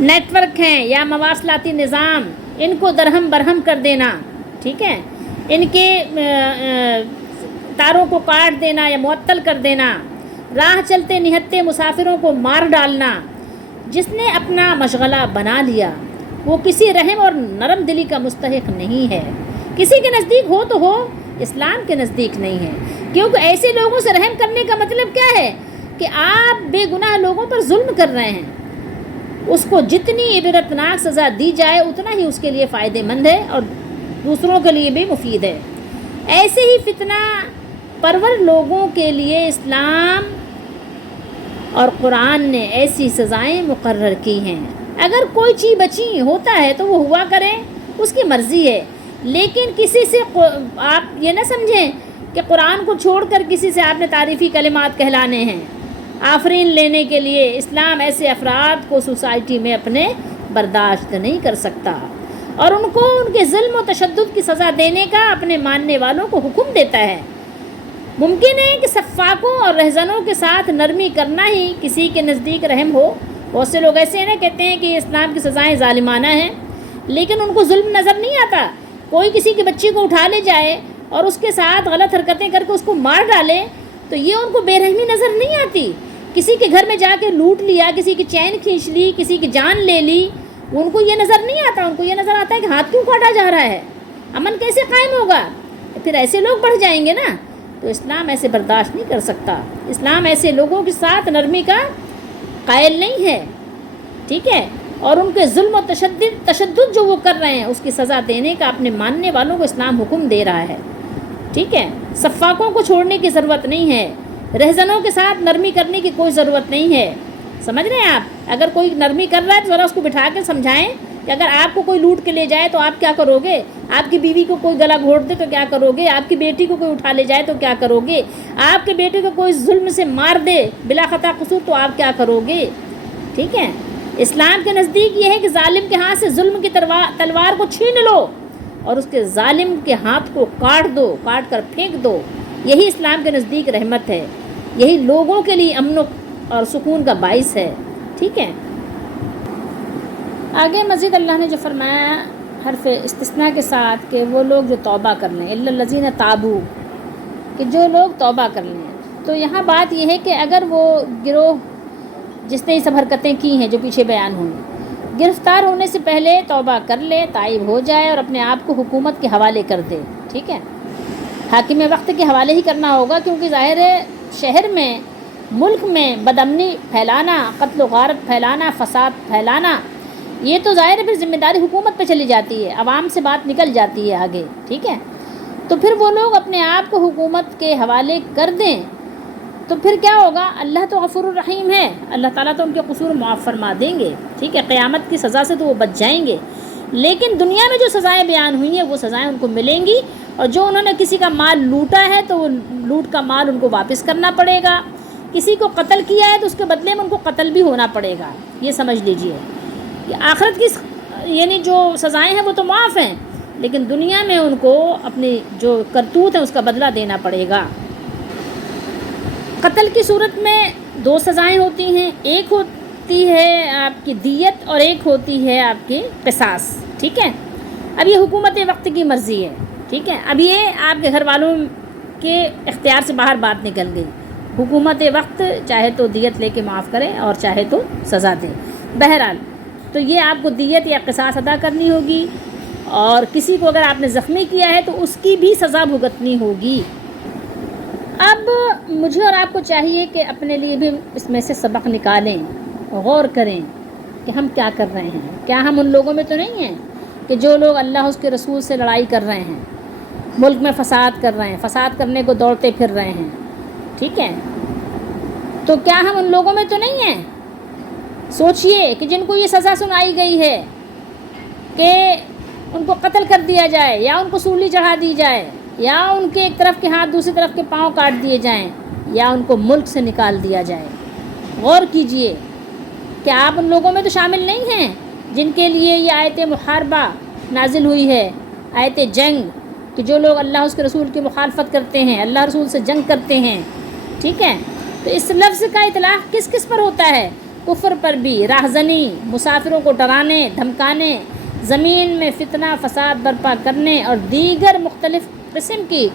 نیٹ ورک ہیں یا مواصلاتی نظام، ان کو درہم برہم کر دینا، ٹھیک ہے، ان کے تاروں کو کاٹ دینا یا معطل کر دینا، راہ چلتے نہتے مسافروں کو مار ڈالنا، جس نے اپنا مشغلہ بنا لیا وہ کسی رحم اور نرم دلی کا مستحق نہیں ہے۔ کسی کے نزدیک ہو تو ہو، اسلام کے نزدیک نہیں ہے، کیونکہ ایسے لوگوں سے رحم کرنے کا مطلب کیا ہے کہ آپ بے گناہ لوگوں پر ظلم کر رہے ہیں۔ اس کو جتنی عبرتناک سزا دی جائے اتنا ہی اس کے لیے فائدہ مند ہے اور دوسروں کے لیے بھی مفید ہے۔ ایسے ہی فتنہ پرور لوگوں کے لیے اسلام اور قرآن نے ایسی سزائیں مقرر کی ہیں۔ اگر کوئی چیز بچی ہوتا ہے تو وہ ہوا کرے، اس کی مرضی ہے، لیکن کسی سے آپ یہ نہ سمجھیں کہ قرآن کو چھوڑ کر کسی سے آپ نے تعریفی کلمات کہلانے ہیں، آفرین لینے کے لیے۔ اسلام ایسے افراد کو سوسائٹی میں اپنے برداشت نہیں کر سکتا اور ان کو ان کے ظلم و تشدد کی سزا دینے کا اپنے ماننے والوں کو حکم دیتا ہے۔ ممکن ہے کہ سفاکوں اور رہزنوں کے ساتھ نرمی کرنا ہی کسی کے نزدیک رحم ہو۔ بہت سے لوگ ایسے ہیں نا، کہتے ہیں کہ اسلام کی سزائیں ظالمانہ ہیں، لیکن ان کو ظلم نظر نہیں آتا۔ کوئی کسی کے بچی کو اٹھا لے جائے اور اس کے ساتھ غلط حرکتیں کر کے اس کو مار ڈالے تو یہ ان کو بے رحمی نظر نہیں آتی۔ کسی کے گھر میں جا کے لوٹ لیا، کسی کی چین کھینچ لی، کسی کی جان لے لی، ان کو یہ نظر نہیں آتا۔ ان کو یہ نظر آتا ہے کہ ہاتھ کیوں کاٹا جا رہا ہے، امن کیسے قائم ہوگا، پھر ایسے لوگ بڑھ جائیں گے نا۔ تو اسلام ایسے برداشت نہیں کر سکتا۔ اسلام ایسے لوگوں کے ساتھ نرمی کا قائل نہیں ہے، ٹھیک ہے، اور ان کے ظلم و تشدد جو وہ کر رہے ہیں اس کی سزا دینے کا اپنے ماننے والوں کو اسلام حکم دے رہا ہے، ٹھیک ہے۔ سفاکوں کو چھوڑنے کی ضرورت نہیں ہے، رہزنوں کے ساتھ نرمی کرنے کی کوئی ضرورت نہیں ہے۔ سمجھ رہے ہیں آپ؟ اگر کوئی نرمی کر رہا ہے تو ذرا اس کو بٹھا کے سمجھائیں کہ اگر آپ کو کوئی لوٹ کے لے جائے تو آپ کیا کرو گے، آپ کی بیوی کو کوئی گلا گھونٹ دے تو کیا کرو گے، آپ کی بیٹی کو کوئی اٹھا لے جائے تو کیا کرو گے، آپ کے بیٹے کو کوئی ظلم سے مار دے بلا خطا قصور تو آپ کیا کرو گے، ٹھیک ہے۔ اسلام کے نزدیک یہ ہے کہ ظالم کے ہاتھ سے ظلم کی تلوار کو چھین لو اور اس کے ظالم کے ہاتھ کو کاٹ کر پھینک دو۔ یہی اسلام کے نزدیک رحمت ہے، یہی لوگوں کے لیے امن اور سکون کا باعث ہے، ٹھیک ہے۔ آگے مزید اللہ نے جو فرمایا حرف استثناء کے ساتھ کہ وہ لوگ جو توبہ کر لیں، الا الذین تابوا، کہ جو لوگ توبہ کر لیں. تو یہاں بات یہ ہے کہ اگر وہ گروہ جس نے یہ سب حرکتیں کی ہیں جو پیچھے بیان ہوئی، گرفتار ہونے سے پہلے توبہ کر لے، تائب ہو جائے اور اپنے آپ کو حکومت کے حوالے کر دے. ٹھیک ہے، حاکم وقت کے حوالے ہی کرنا ہوگا، کیونکہ ظاہر ہے شہر میں، ملک میں بد امنی پھیلانا، قتل و غارت پھیلانا، فساد پھیلانا، یہ تو ظاہر ہے پھر ذمہ داری حکومت پہ چلی جاتی ہے، عوام سے بات نکل جاتی ہے آگے. ٹھیک ہے، تو پھر وہ لوگ اپنے آپ کو حکومت کے حوالے کر دیں تو پھر کیا ہوگا؟ اللہ تو غفور الرحیم ہے، اللہ تعالیٰ تو ان کے قصور معاف فرما دیں گے. ٹھیک ہے، قیامت کی سزا سے تو وہ بچ جائیں گے، لیکن دنیا میں جو سزائیں بیان ہوئی ہیں وہ سزائیں ان کو ملیں گی. اور جو انہوں نے کسی کا مال لوٹا ہے تو وہ لوٹ کا مال ان کو واپس کرنا پڑے گا. کسی کو قتل کیا ہے تو اس کے بدلے میں ان کو قتل بھی ہونا پڑے گا. یہ سمجھ لیجئے کہ آخرت کی یعنی جو سزائیں ہیں وہ تو معاف ہیں، لیکن دنیا میں ان کو اپنی جو کرتوت ہے اس کا بدلہ دینا پڑے گا. قتل کی صورت میں 2 سزائیں ہوتی ہیں، ایک ہوتی ہے آپ کی دیت اور ایک ہوتی ہے آپ کی قصاص. ٹھیک ہے، اب یہ حکومت وقت کی مرضی ہے. ٹھیک ہے، اب یہ آپ کے گھر والوں کے اختیار سے باہر بات نکل گئی. حکومت وقت چاہے تو دیت لے کے معاف کرے اور چاہے تو سزا دے. بہرحال تو یہ آپ کو دیت یا قصاص ادا کرنی ہوگی، اور کسی کو اگر آپ نے زخمی کیا ہے تو اس کی بھی سزا بھگتنی ہوگی. اب مجھے اور آپ کو چاہیے کہ اپنے لیے بھی اس میں سے سبق نکالیں، غور کریں کہ ہم کیا کر رہے ہیں. کیا ہم ان لوگوں میں تو نہیں ہیں کہ جو لوگ اللہ اس کے رسول سے لڑائی کر رہے ہیں، ملک میں فساد کر رہے ہیں، فساد کرنے کو دوڑتے پھر رہے ہیں. ٹھیک ہے، تو کیا ہم ان لوگوں میں تو نہیں ہیں؟ سوچئے کہ جن کو یہ سزا سنائی گئی ہے کہ ان کو قتل کر دیا جائے یا ان کو سولی چڑھا دی جائے یا ان کے ایک طرف کے ہاتھ دوسری طرف کے پاؤں کاٹ دیے جائیں یا ان کو ملک سے نکال دیا جائے. غور کیجئے کہ آپ ان لوگوں میں تو شامل نہیں ہیں جن کے لیے یہ آیت محاربہ نازل ہوئی ہے، آیت جنگ، کہ جو لوگ اللہ اس کے رسول کی مخالفت کرتے ہیں، اللہ رسول سے جنگ کرتے ہیں. ٹھیک ہے، تو اس لفظ کا اطلاق کس کس پر ہوتا ہے؟ کفر پر بھی، راہزنی، مسافروں کو ڈرانے دھمکانے، زمین میں فتنہ فساد برپا کرنے اور دیگر مختلف قسم کی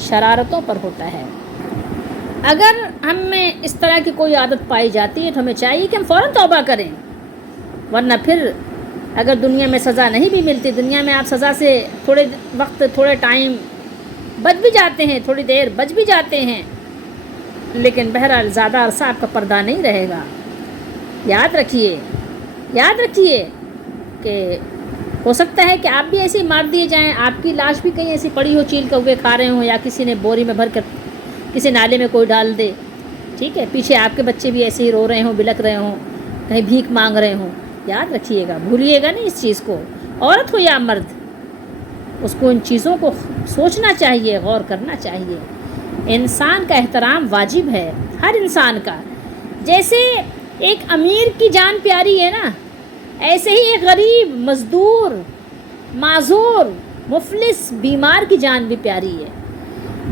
شرارتوں پر ہوتا ہے. اگر ہم میں اس طرح کی کوئی عادت پائی جاتی ہے تو ہمیں چاہیے کہ ہم فوراً توبہ کریں، ورنہ پھر اگر دنیا میں سزا نہیں بھی ملتی، دنیا میں آپ سزا سے تھوڑے وقت، تھوڑے ٹائم بچ بھی جاتے ہیں، تھوڑی دیر بچ بھی جاتے ہیں، لیکن بہرحال زیادہ عرصہ آپ کا پردہ نہیں رہے گا. یاد رکھیے کہ ہو سکتا ہے کہ آپ بھی ایسے ہی مار دیے جائیں، آپ کی لاش بھی کہیں ایسی پڑی ہو چیل کوے کھا رہے ہوں، یا کسی نے بوری میں بھر کر کسی نالے میں کوئی ڈال دے. ٹھیک ہے، پیچھے آپ کے بچے بھی ایسے ہی رو رہے ہوں، بلک رہے ہوں، کہیں بھیک مانگ رہے ہوں. یاد رکھیے گا، بھولیے گا نہیں اس چیز کو. عورت ہو یا مرد، اس کو ان چیزوں کو سوچنا چاہیے، غور کرنا چاہیے. انسان کا احترام واجب ہے، ہر انسان کا. جیسے ایک امیر کی جان پیاری ہے نا، ایسے ہی ایک غریب، مزدور، معذور، مفلس، بیمار کی جان بھی پیاری ہے.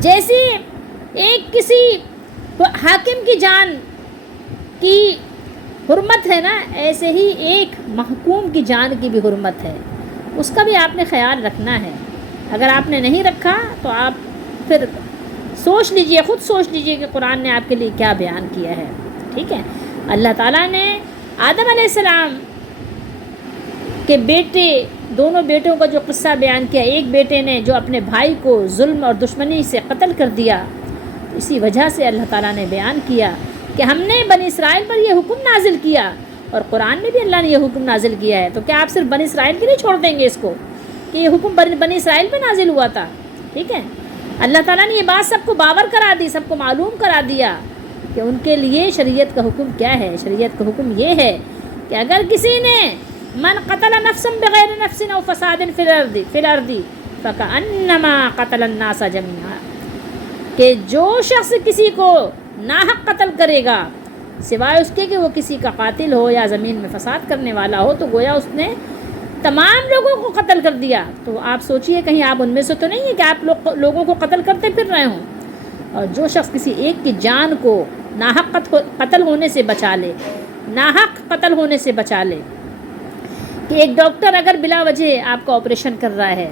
جیسے ایک کسی حاکم کی جان کی حرمت ہے نا، ایسے ہی ایک محکوم کی جان کی بھی حرمت ہے. اس کا بھی آپ نے خیال رکھنا ہے. اگر آپ نے نہیں رکھا تو آپ پھر سوچ لیجئے، خود سوچ لیجئے کہ قرآن نے آپ کے لیے کیا بیان کیا ہے. ٹھیک ہے، اللہ تعالیٰ نے آدم علیہ السلام کے بیٹے، دونوں بیٹوں کا جو قصہ بیان کیا، ایک بیٹے نے جو اپنے بھائی کو ظلم اور دشمنی سے قتل کر دیا، اسی وجہ سے اللہ تعالیٰ نے بیان کیا کہ ہم نے بنی اسرائیل پر یہ حکم نازل کیا، اور قرآن میں بھی اللہ نے یہ حکم نازل کیا ہے. تو کیا آپ صرف بنی اسرائیل کے لیے چھوڑ دیں گے اس کو کہ یہ حکم بنی اسرائیل پہ نازل ہوا تھا؟ ٹھیک ہے، اللہ تعالیٰ نے یہ بات سب کو باور کرا دی، سب کو معلوم کرا دیا کہ ان کے لیے شریعت کا حکم کیا ہے. شریعت کا حکم یہ ہے کہ اگر کسی نے من قتل نفسا بغیر نفس او فساد فی الارض فکأنما قتل الناس جميعا، کہ جو شخص کسی کو ناحق قتل کرے گا سوائے اس کے کہ وہ کسی کا قاتل ہو یا زمین میں فساد کرنے والا ہو، تو گویا اس نے تمام لوگوں کو قتل کر دیا. تو آپ سوچئے کہیں آپ ان میں سے تو نہیں ہیں کہ آپ لوگوں کو قتل کرتے پھر رہے ہوں. اور جو شخص کسی ایک کی جان کو ناحق قتل ہونے سے بچا لے، ناحق قتل ہونے سے بچا لے، کہ ایک ڈاکٹر اگر بلا وجہ آپ کا آپریشن کر رہا ہے،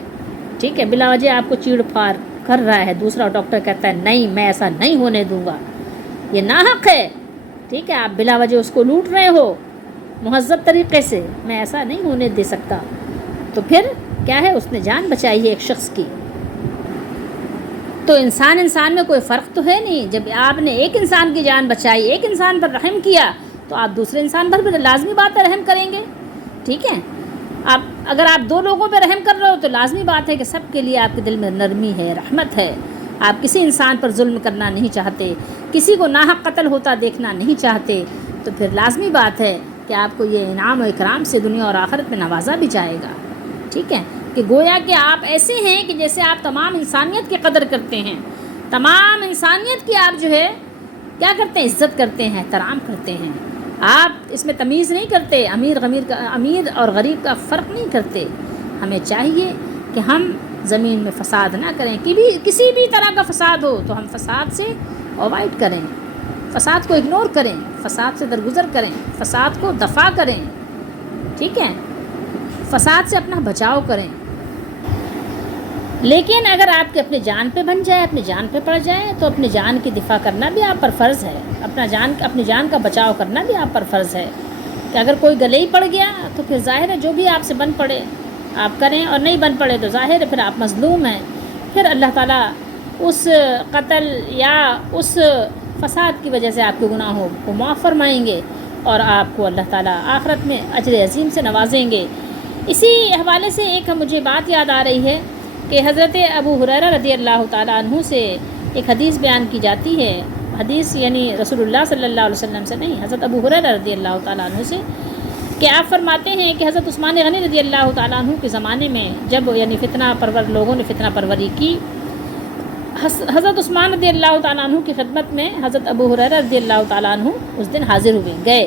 ٹھیک ہے، بلا وجہ آپ کو چیڑ پھاڑ کر رہا ہے، دوسرا ڈاکٹر کہتا ہے نہیں میں ایسا نہیں ہونے دوں گا، یہ ناحق ہے، ٹھیک ہے، آپ بلا وجہ اس کو لوٹ رہے ہو مہذب طریقے سے، میں ایسا نہیں ہونے دے سکتا، تو پھر کیا ہے، اس نے جان بچائی ہے ایک شخص کی۔ تو انسان میں کوئی فرق تو ہے نہیں، جب آپ نے ایک انسان کی جان بچائی، ایک انسان پر رحم کیا، تو آپ دوسرے انسان پر بھی لازمی بات ہے رحم کریں گے، ٹھیک ہے۔ اگر آپ دو لوگوں پہ رحم کر رہے ہو تو لازمی بات ہے کہ سب کے لیے آپ کے دل میں نرمی ہے، رحمت ہے، آپ کسی انسان پر ظلم کرنا نہیں چاہتے، کسی کو ناحق قتل ہوتا دیکھنا نہیں چاہتے، تو پھر لازمی بات ہے کہ آپ کو یہ انعام و اکرام سے دنیا اور آخرت میں نوازا بھی جائے گا، ٹھیک ہے، کہ گویا کہ آپ ایسے ہیں کہ جیسے آپ تمام انسانیت کی قدر کرتے ہیں، تمام انسانیت کی آپ جو ہے کیا کرتے ہیں، عزت کرتے ہیں، احترام کرتے ہیں، آپ اس میں تمیز نہیں کرتے، امیر اور غریب کا فرق نہیں کرتے۔ ہمیں چاہیے کہ ہم زمین میں فساد نہ کریں، کسی بھی طرح کا فساد ہو تو ہم فساد سے اوائڈ کریں، فساد کو اگنور کریں، فساد سے درگزر کریں، فساد کو دفع کریں، ٹھیک ہے، فساد سے اپنا بچاؤ کریں۔ لیکن اگر آپ کے اپنے جان پہ بن جائے، اپنی جان پہ پڑ جائے، تو اپنی جان کی دفاع کرنا بھی آپ پر فرض ہے، اپنی جان کا بچاؤ کرنا بھی آپ پر فرض ہے، کہ اگر کوئی گلے ہی پڑ گیا تو پھر ظاہر ہے جو بھی آپ سے بن پڑے آپ کریں، اور نہیں بن پڑے تو ظاہر ہے پھر آپ مظلوم ہیں، پھر اللہ تعالیٰ اس قتل یا اس فساد کی وجہ سے آپ کے گناہوں کو معاف فرمائیں گے، اور آپ کو اللہ تعالیٰ آخرت میں اجر عظیم سے نوازیں گے۔ اسی حوالے سے ایک مجھے بات یاد آ رہی ہے کہ حضرت ابو ہریرہ رضی اللہ تعالیٰ عنہ سے ایک حدیث بیان کی جاتی ہے، حدیث یعنی رسول اللہ صلی اللہ علیہ وسلم سے نہیں، حضرت ابو ہریرہ رضی اللہ تعالیٰ عنہ سے، کہ آپ فرماتے ہیں کہ حضرت عثمان غنی رضی اللہ تعالیٰ عنہ کے زمانے میں جب یعنی فتنہ پرور لوگوں نے فتنہ پروری کی، حضرت عثمان رضی اللہ تعالیٰ عنہ کی خدمت میں حضرت ابو ہریرہ رضی اللہ تعالیٰ عنہ اس دن حاضر ہوئے گئے۔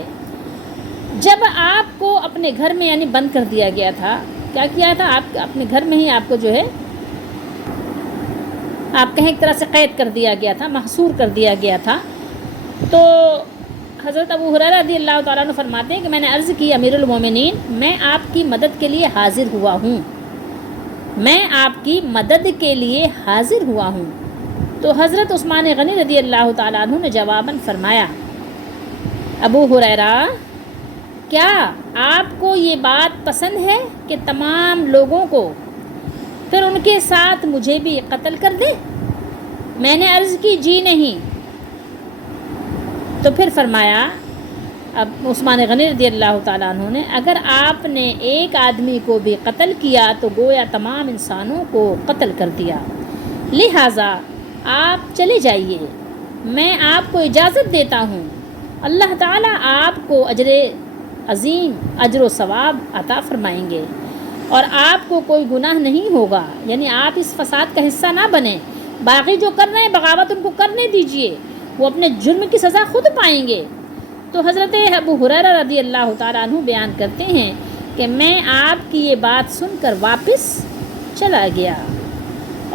جب آپ کو اپنے گھر میں یعنی بند کر دیا گیا تھا، کیا کیا تھا، آپ اپنے گھر میں ہی آپ کو جو ہے آپ کہیں ایک طرح سے قید کر دیا گیا تھا، محصور کر دیا گیا تھا، تو حضرت ابو ہریرہ رضی اللہ تعالیٰ عنہ فرماتے ہیں کہ میں نے عرض کی امیر المومنین، میں آپ کی مدد کے لیے حاضر ہوا ہوں، میں آپ کی مدد کے لیے حاضر ہوا ہوں۔ تو حضرت عثمان غنی رضی اللہ تعالیٰ عنہ نے جواباً فرمایا، ابو ہریرہ کیا آپ کو یہ بات پسند ہے کہ تمام لوگوں کو پھر ان کے ساتھ مجھے بھی قتل کر دے؟ میں نے عرض کی جی نہیں۔ تو پھر فرمایا اب عثمان غنی رضی اللہ تعالیٰ عنہ نے، اگر آپ نے ایک آدمی کو بھی قتل کیا تو گویا تمام انسانوں کو قتل کر دیا، لہٰذا آپ چلے جائیے، میں آپ کو اجازت دیتا ہوں، اللہ تعالیٰ آپ کو اجر عظیم، اجر و ثواب عطا فرمائیں گے، اور آپ کو کوئی گناہ نہیں ہوگا، یعنی آپ اس فساد کا حصہ نہ بنیں، باقی جو کر رہے ہیں بغاوت ان کو کرنے دیجئے، وہ اپنے جرم کی سزا خود پائیں گے۔ تو حضرت ابو ہریرہ رضی اللہ تعالیٰ عنہ بیان کرتے ہیں کہ میں آپ کی یہ بات سن کر واپس چلا گیا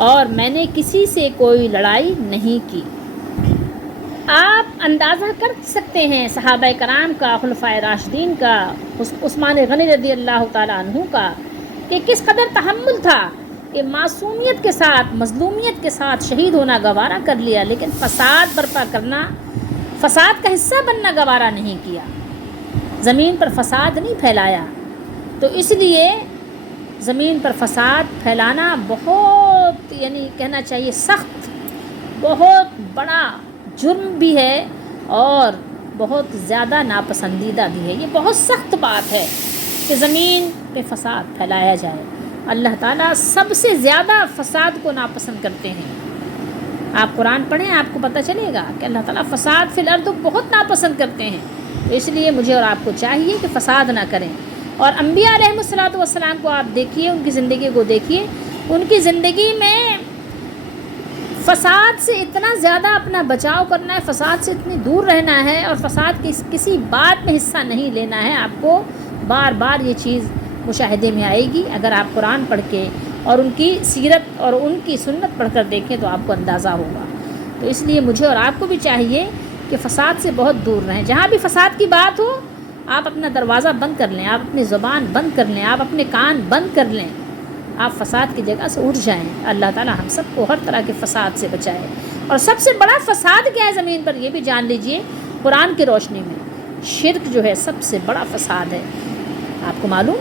اور میں نے کسی سے کوئی لڑائی نہیں کی۔ آپ اندازہ کر سکتے ہیں صحابہ کرام کا، خلفائے راشدین کا، عثمان غنی رضی اللہ تعالیٰ عنہ کا کہ کس قدر تحمل تھا کہ معصومیت کے ساتھ، مظلومیت کے ساتھ شہید ہونا گوارا کر لیا، لیکن فساد برپا کرنا، فساد کا حصہ بننا گوارا نہیں کیا، زمین پر فساد نہیں پھیلایا۔ تو اس لیے زمین پر فساد پھیلانا بہت یعنی کہنا چاہیے سخت، بہت بڑا جرم بھی ہے اور بہت زیادہ ناپسندیدہ بھی ہے۔ یہ بہت سخت بات ہے کہ زمین پہ فساد پھیلایا جائے۔ اللہ تعالیٰ سب سے زیادہ فساد کو ناپسند کرتے ہیں۔ آپ قرآن پڑھیں، آپ کو پتہ چلے گا کہ اللہ تعالیٰ فساد فی الارض بہت ناپسند کرتے ہیں۔ تو اس لیے مجھے اور آپ کو چاہیے کہ فساد نہ کریں۔ اور انبیاء علیہ الصلوۃ والسلام کو آپ دیکھیے، ان کی زندگی کو دیکھیے، ان کی زندگی میں فساد سے اتنا زیادہ اپنا بچاؤ کرنا ہے، فساد سے اتنی دور رہنا ہے، اور فساد کی کسی بات میں حصہ نہیں لینا ہے۔ آپ کو بار بار یہ چیز مشاہدے میں آئے گی اگر آپ قرآن پڑھ کے اور ان کی سیرت اور ان کی سنت پڑھ کر دیکھیں تو آپ کو اندازہ ہوگا۔ تو اس لیے مجھے اور آپ کو بھی چاہیے کہ فساد سے بہت دور رہیں۔ جہاں بھی فساد کی بات ہو آپ اپنا دروازہ بند کر لیں، آپ اپنی زبان بند کر لیں، آپ اپنے کان بند کر لیں، آپ فساد کی جگہ سے اٹھ جائیں. اللہ تعالیٰ ہم سب کو ہر طرح کے فساد سے بچائے. اور سب سے بڑا فساد کیا ہے زمین پر، یہ بھی جان لیجئے قرآن کی روشنی میں. شرک جو ہے سب سے بڑا فساد ہے. آپ کو معلوم ہے